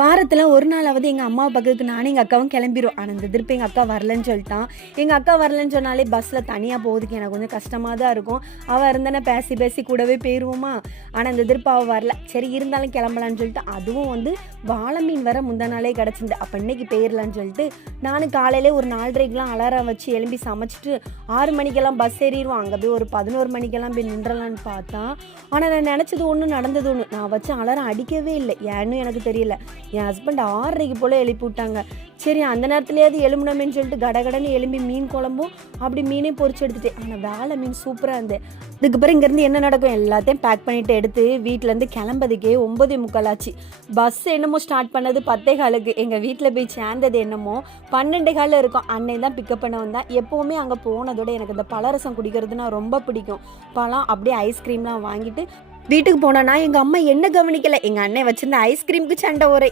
வாரத்துல ஒரு நாளாவது எங்க அம்மாவ பாக்கறதுக்கு நானும் எங்க அக்காவும் கிளம்பிருவோம். ஆனா இந்த திருப்பி எங்க அக்கா வரலன்னு சொல்லிட்டான். எங்க அக்கா வரலன்னு சொன்னாலே பஸ்ல தனியா போறதுக்கு எனக்கு கொஞ்சம் கஷ்டமா தான் இருக்கும். அவ இருந்தானா பேசி பேசி கூடவே போயிருவோமா. ஆனா இந்த திருப்பி அவ வரல. சரி இருந்தாலும் கிளம்பலான்னு சொல்லிட்டு அதுவும் வந்து வாள மீன் வேற முந்தா நாளே கிடைச்சிருந்து. அப்ப இன்னைக்கு போயிரலான்னு சொல்லிட்டு நானும் காலையிலே ஒரு 4:30க்கெல்லாம் அலாரம் வச்சு எழும்பி சமைச்சிட்டு 6 மணிக்கெல்லாம் பஸ் ஏறிருவோம். அங்க போய் ஒரு 11 மணிக்கெல்லாம் போய் நின்றலான்னு பார்த்தா, ஆனா நான் நினைச்சது ஒண்ணு நடந்தது ஒண்ணு. நான் வச்ச அலாரம் அடிக்கவே இல்ல. ஏன்னு எனக்கு தெரியல. என் ஹஸ்பண்ட் 6:30க்கு போல எழுப்பி விட்டாங்க. சரி அந்த நேரத்துலயாவது எழும்பணுமேன்னு சொல்லிட்டு கடகடன்னு எழும்பி மீன் குழம்பும் அப்படி மீனே பொரிச்சு எடுத்துட்டேன். ஆனால் வேலை மீன் சூப்பராக இருந்தது. இதுக்கப்புறம் இங்கேருந்து என்ன நடக்கும் எல்லாத்தையும் பேக் பண்ணிட்டு எடுத்து வீட்டிலேருந்து கிளம்பதுக்கே 9:45 ஆச்சு. பஸ் என்னமோ ஸ்டார்ட் பண்ணது 10:15க்கு. எங்கள் வீட்டில் போய் சேர்ந்தது என்னமோ 12:15 இருக்கும். அன்னை தான் பிக்கப் பண்ண வந்தேன். எப்போவுமே அங்கே போனதோட எனக்கு இந்த பழரசம் குடிக்கிறதுனா ரொம்ப பிடிக்கும். பழம் அப்படியே ஐஸ்கிரீம்லாம் வாங்கிட்டு வீட்டுக்கு போனேன்னா எங்கள் அம்மா என்ன கவனிக்கலை. எங்கள் அண்ணன் வச்சிருந்த ஐஸ்கிரீமுக்கு சண்டை ஒரே.